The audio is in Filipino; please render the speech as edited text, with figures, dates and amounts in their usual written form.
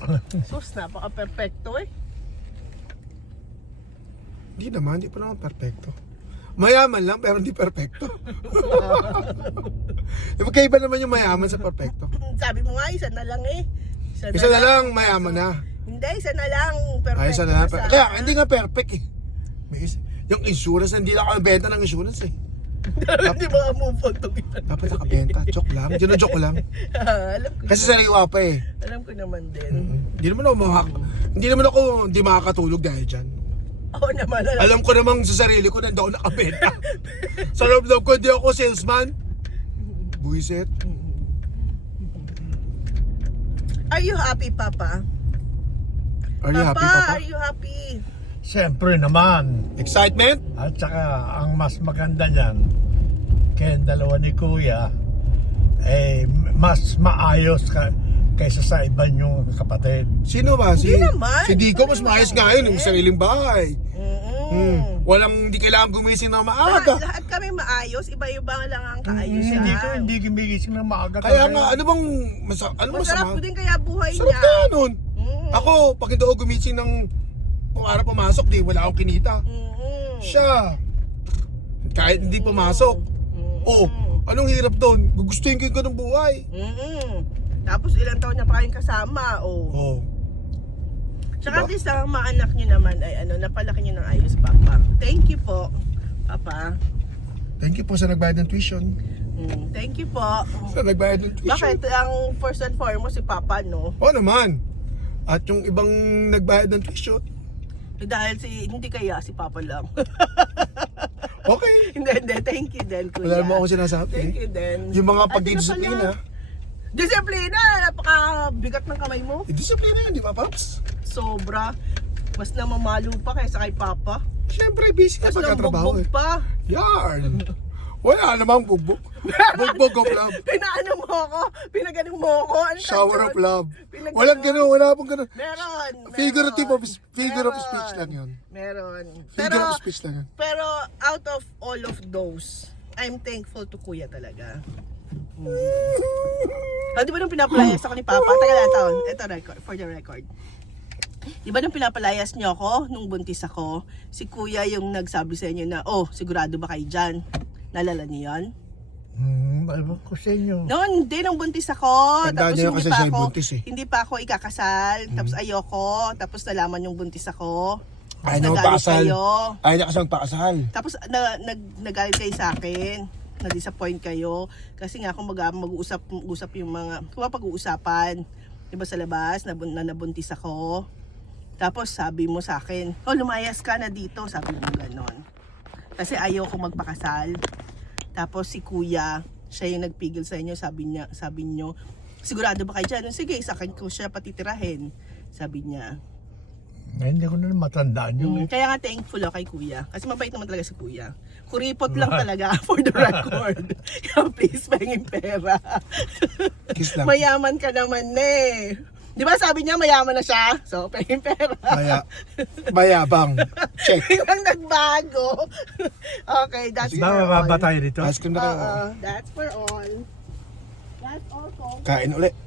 Sus, napaka-perfecto eh. Hindi naman, hindi pa naman perfecto. Mayaman lang pero hindi perfecto. Magkaiba naman yung mayaman sa perfecto. Sabi mo nga, isa na lang eh. Isa na lang, mayaman na. Hindi, isa na lang. Perfecto. Ay, isa na lang. Kaya hindi nga perfect eh. Yung insurance, hindi lang ako benta ng insurance eh. Hindi ba move on to kita? Dapat nakabenta. Joke lang. Joke ko lang. Alam ko. Kasi sariwa pa eh. Alam ko naman din. Hindi naman ako hindi makakatulog dahil dyan. Oo naman. Alam ko namang sa sarili ko nandoon nakabenta. Sa loob-loob ko hindi ako salesman. Buisit. Are you happy, Papa? Are you happy, Papa? Are you happy? Siyempre naman. Excitement? At saka ang mas maganda niyan, kayong dalawa ni Kuya, mas maayos kaysa sa iba niyong kapatid. Sino ba? Hindi naman. Si Dico mas maayos nga yun yung sariling bahay. Hindi kailangan gumising na maaga. Lahat kami maayos, iba-iba lang ang kaayusan. Hindi gumigising ng maaga. Kaya nga, ano bang Masarap masama? ko din kaya buhay Sarap niya. kaya nun. Ako, pag hindi ako gumising ng kung araw pumasok, di wala akong kinita. Siya, kahit hindi pumasok. Anong hirap doon? Gugustuhin ko ng buhay. Tapos ilang taon na pa kayong kasama. Tsaka at least ang mga anak nyo naman ay napalaki nyo ng ayos, Papa. Thank you po, Papa. Thank you po sa nagbayad ng tuition. Thank you po. Sa nagbayad ng tuition. Bakit? Ang first and foremost si Papa, no? Oo naman. At yung ibang nagbayad ng tuition. Dahil hindi kaya si Papa lang. Okay. hindi. Thank you din, Kuya. Wala mo akong sinasabi. Thank you din. Yung mga At pagdidisiplina. Disiplina! Napakabigat ng kamay mo. Disiplina yun, di ba, Paps? Sobra. Mas namamalo pa kaysa kay Papa. Siyempre, busy ka Mas pagkatrabaho nambugbog eh. pa. Yarn. Wala namang bugbog. Bugbog of love. Pinaano mo ako? Pinagaling mo ako? Ano Shower of tawag doon? love. Pinagaling Walang mo. gano'n, wala pong gano'n. Meron. Figure of Meron. speech lang yun. Meron. Figure of speech lang yun. Pero out of all of those, I'm thankful to Kuya talaga. Di ba nung pinapalayas ako ni Papa? Ito record, for the record. Di ba nung pinapalayas niyo ako, nung buntis ako, si Kuya yung nagsabi sa inyo na, sigurado ba kayo dyan? Nalala niyo yan? Alam ko sa inyo. Noon, hindi, nung buntis ako. Tandaan niyo kasi siya yung buntis eh. Hindi pa ako ikakasal. Tapos ayoko. Tapos nalaman yung buntis ako. Ayaw niya Nagalit magpakasal. kayo. Ayaw niya kasi magpakasal. Tapos nagalit kayo sa akin. Na-disappoint kayo. Kasi nga kung mag-uusap yung mga, kung pag-uusapan, diba sa labas, nabuntis ako. Tapos sabi mo sa akin, lumayas ka na dito. Sabi mo ganon. Kasi ayaw ko magpakasal. Tapos si Kuya, siya yung nagpigil sa inyo, sabi nyo, sigurado ba kayo dyan? Sige, sa akin ko siya patitirahin. Sabi niya. Hindi ko na matandaan yun. Kaya nga thankful ako kay Kuya. Kasi mabait naman talaga si Kuya. Kuripot lang talaga for the record. Kaya please, pahingin pera. Kiss lang. Mayaman ka naman eh. Di ba sabi niya mayaman na siya? So, pahingin pera. Mayabang. Check. Biglang nagbago. Okay, that's for all. Bababa tayo dito. Ice cream na kayo. That's for all. That's all, folks. Kain ulit.